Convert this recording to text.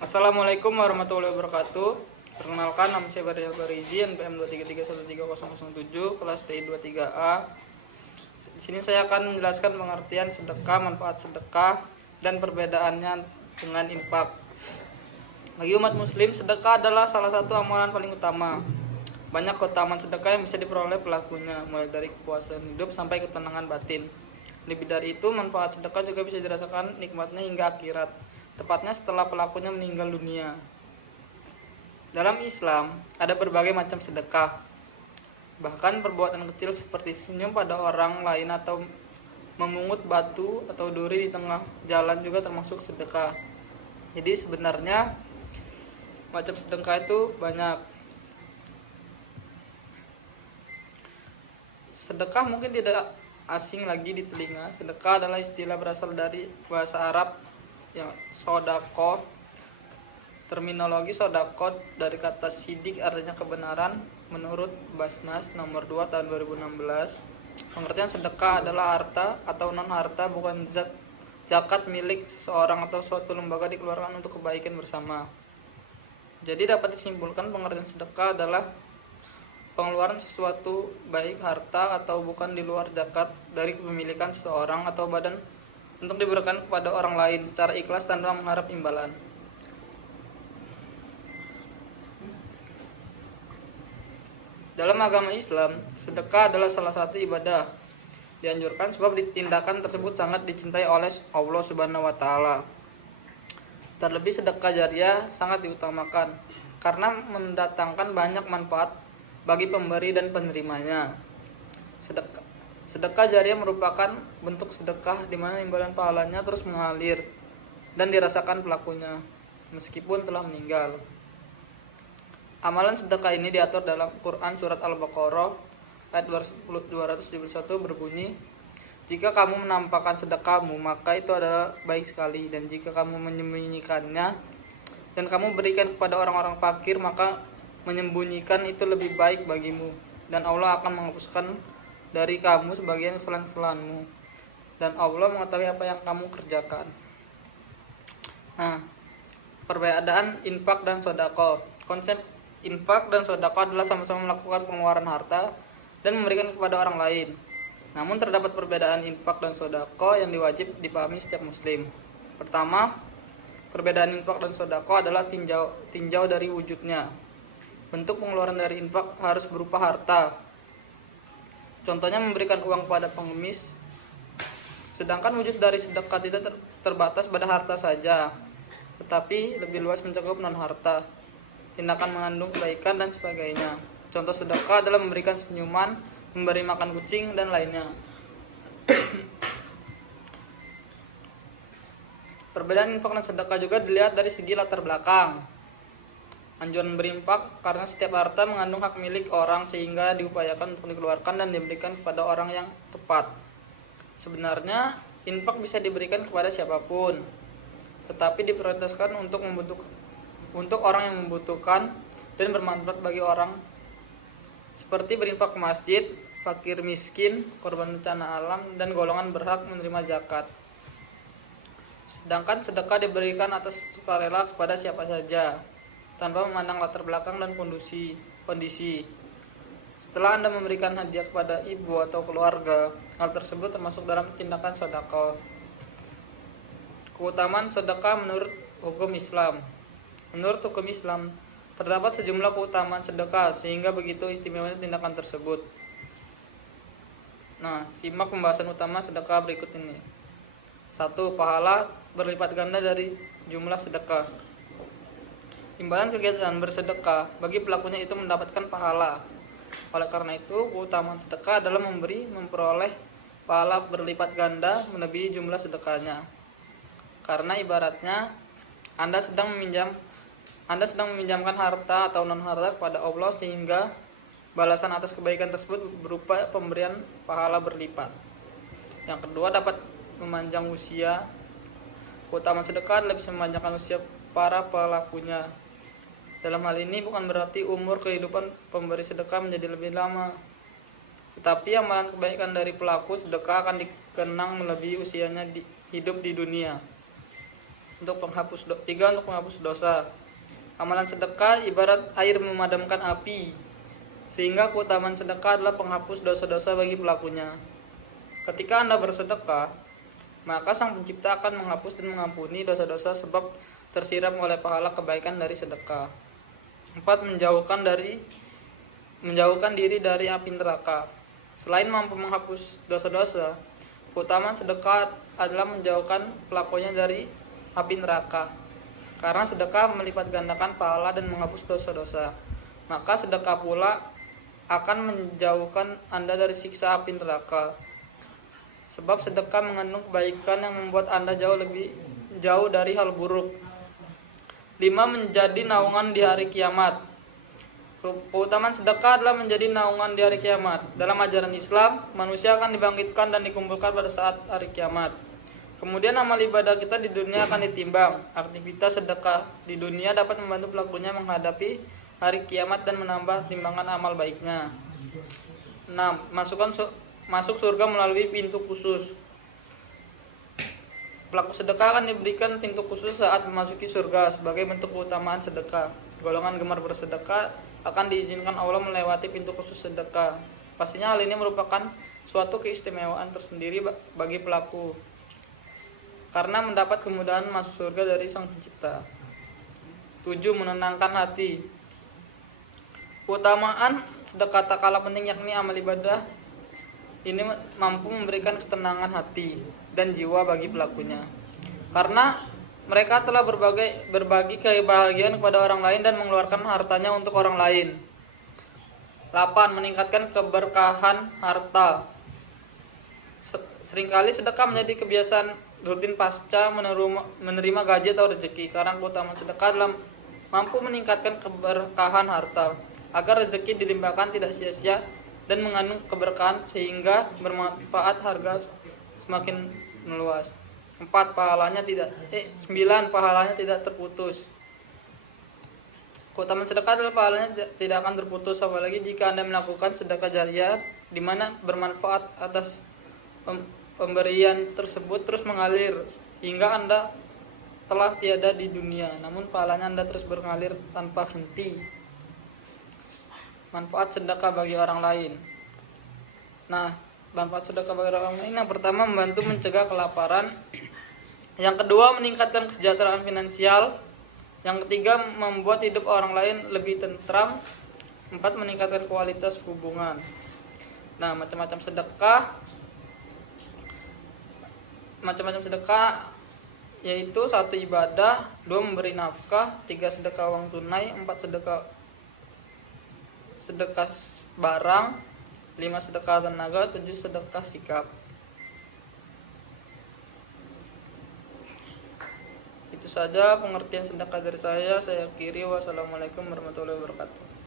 Assalamualaikum warahmatullahi wabarakatuh. Perkenalkan, nama saya Barya Barizi, NPM 2331317, kelas TI 23A. Di sini saya akan menjelaskan pengertian sedekah, manfaat sedekah, dan perbedaannya dengan infak. Bagi umat muslim, sedekah adalah salah satu amalan paling utama. Banyak keutamaan sedekah yang bisa diperoleh pelakunya, mulai dari kepuasan hidup sampai ketenangan batin. Lebih dari itu, manfaat sedekah juga bisa dirasakan nikmatnya hingga akhirat, tepatnya setelah pelakunya meninggal dunia. Dalam Islam, ada berbagai macam sedekah. Bahkan perbuatan kecil seperti senyum pada orang lain atau memungut batu atau duri di tengah jalan juga termasuk sedekah. Jadi sebenarnya macam sedekah itu banyak. Sedekah mungkin tidak asing lagi di telinga. Sedekah adalah istilah berasal dari bahasa Arab yang sodako. Terminologi sodako dari kata sidik artinya kebenaran. Menurut Basnas nomor 2 tahun 2016, pengertian sedekah adalah harta atau non harta, bukan zakat milik seseorang atau suatu lembaga dikeluarkan untuk kebaikan bersama. Jadi dapat disimpulkan pengertian sedekah adalah pengeluaran sesuatu baik harta atau bukan di luar zakat dari kepemilikan seseorang atau badan untuk diberikan kepada orang lain secara ikhlas tanpa mengharap imbalan. Dalam agama Islam, sedekah adalah salah satu ibadah dianjurkan sebab tindakan tersebut sangat dicintai oleh Allah Subhanahu wa taala. Terlebih sedekah jariah sangat diutamakan karena mendatangkan banyak manfaat bagi pemberi dan penerimanya. Sedekah jariah merupakan bentuk sedekah di mana imbalan pahalanya terus mengalir dan dirasakan pelakunya meskipun telah meninggal. Amalan sedekah ini diatur dalam Quran surat Al-Baqarah ayat 271 berbunyi, "Jika kamu menampakkan sedekahmu, maka itu adalah baik sekali, dan jika kamu menyembunyikannya dan kamu berikan kepada orang-orang fakir, maka menyembunyikan itu lebih baik bagimu, dan Allah akan menghapuskan dari kamu sebagian kesalahan-kesalahanmu, dan Allah mengetahui apa yang kamu kerjakan." Nah, perbedaan infak dan sedekah. Konsep infak dan sedekah adalah sama-sama melakukan pengeluaran harta dan memberikan kepada orang lain. Namun terdapat perbedaan infak dan sedekah yang diwajib dipahami setiap muslim. Pertama, perbedaan infak dan sedekah adalah tinjau dari wujudnya. Bentuk pengeluaran dari infak harus berupa harta. Contohnya memberikan uang kepada pengemis. Sedangkan wujud dari sedekah tidak terbatas pada harta saja, tetapi lebih luas mencakup non-harta, tindakan mengandung kebaikan dan sebagainya. Contoh sedekah adalah memberikan senyuman, memberi makan kucing, dan lainnya. Perbedaan infak dan sedekah juga dilihat dari segi latar belakang. Anjuran berinfak karena setiap harta mengandung hak milik orang sehingga diupayakan untuk dikeluarkan dan diberikan kepada orang yang tepat. Sebenarnya infak bisa diberikan kepada siapapun, tetapi diprioritaskan untuk orang yang membutuhkan dan bermanfaat bagi orang, seperti berinfak ke masjid, fakir miskin, korban bencana alam, dan golongan berhak menerima zakat. Sedangkan sedekah diberikan atas sukarela kepada siapa saja, tanpa memandang latar belakang dan kondisi. Setelah Anda memberikan hadiah kepada ibu atau keluarga, hal tersebut termasuk dalam tindakan sedekah. Keutamaan sedekah menurut hukum Islam. Menurut hukum Islam, terdapat sejumlah keutamaan sedekah sehingga begitu istimewanya tindakan tersebut. Nah, simak pembahasan utama sedekah berikut ini. 1. Pahala berlipat ganda dari jumlah sedekah. Imbalan kegiatan bersedekah bagi pelakunya itu mendapatkan pahala. Oleh karena itu, keutamaan sedekah adalah memperoleh pahala berlipat ganda melebihi jumlah sedekahnya. Karena ibaratnya Anda sedang meminjamkan harta atau non-harta kepada Allah, sehingga balasan atas kebaikan tersebut berupa pemberian pahala berlipat. Yang kedua, dapat memanjang usia. Keutamaan sedekah adalah bisa memanjangkan usia para pelakunya. Dalam hal ini bukan berarti umur kehidupan pemberi sedekah menjadi lebih lama, tetapi amalan kebaikan dari pelaku sedekah akan dikenang melebihi usianya hidup di dunia. Tiga, untuk menghapus dosa. Amalan sedekah ibarat air memadamkan api, sehingga keutamaan sedekah adalah penghapus dosa-dosa bagi pelakunya. Ketika Anda bersedekah, maka Sang Pencipta akan menghapus dan mengampuni dosa-dosa sebab tersiram oleh pahala kebaikan dari sedekah. 4. Menjauhkan diri dari api neraka. Selain mampu menghapus dosa-dosa, keutamaan sedekah adalah menjauhkan pelakunya dari api neraka. Karena sedekah melipat gandakan pahala dan menghapus dosa-dosa, maka sedekah pula akan menjauhkan Anda dari siksa api neraka. Sebab sedekah mengandung kebaikan yang membuat Anda jauh dari hal buruk. 5. Menjadi naungan di hari kiamat. Keutamaan sedekah adalah menjadi naungan di hari kiamat. Dalam ajaran Islam, manusia akan dibangkitkan dan dikumpulkan pada saat hari kiamat. Kemudian amal ibadah kita di dunia akan ditimbang. Aktivitas sedekah di dunia dapat membantu pelakunya menghadapi hari kiamat dan menambah timbangan amal baiknya. 6. Masuk surga melalui pintu khusus. Pelaku sedekah akan diberikan pintu khusus saat memasuki surga sebagai bentuk keutamaan sedekah. Golongan gemar bersedekah akan diizinkan Allah melewati pintu khusus sedekah. Pastinya hal ini merupakan suatu keistimewaan tersendiri bagi pelaku, karena mendapat kemudahan masuk surga dari Sang Pencipta. 7. Menenangkan hati. Keutamaan sedekah tak kalah penting, yakni amal ibadah ini mampu memberikan ketenangan hati dan jiwa bagi pelakunya, karena mereka telah berbagi kebahagiaan kepada orang lain dan mengeluarkan hartanya untuk orang lain. 8. Meningkatkan keberkahan harta. Seringkali sedekah menjadi kebiasaan rutin pasca menerima gaji atau rezeki, karena keutamaan sedekah adalah mampu meningkatkan keberkahan harta agar rezeki dilimpahkan tidak sia-sia dan mengandung keberkahan sehingga bermanfaat harga semakin meluas. 9. Pahalanya tidak terputus. Keutamaan sedekah adalah pahalanya tidak akan terputus, apalagi jika Anda melakukan sedekah jariyah di mana bermanfaat atas pemberian tersebut terus mengalir hingga Anda telah tiada di dunia, namun pahalanya Anda terus mengalir tanpa henti. Manfaat sedekah bagi orang lain. Nah, manfaat sedekah bagi orang lain, yang pertama membantu mencegah kelaparan, yang kedua meningkatkan kesejahteraan finansial, yang ketiga membuat hidup orang lain lebih tentram, 4. Meningkatkan kualitas hubungan. Nah, macam-macam sedekah yaitu 1. Ibadah, 2. Memberi nafkah, 3. Sedekah uang tunai, 4. Sedekah barang, 5. Sedekah tenaga, 7. Sedekah sikap. Itu saja pengertian sedekah dari saya. Saya akhiri. Wassalamualaikum warahmatullahi wabarakatuh.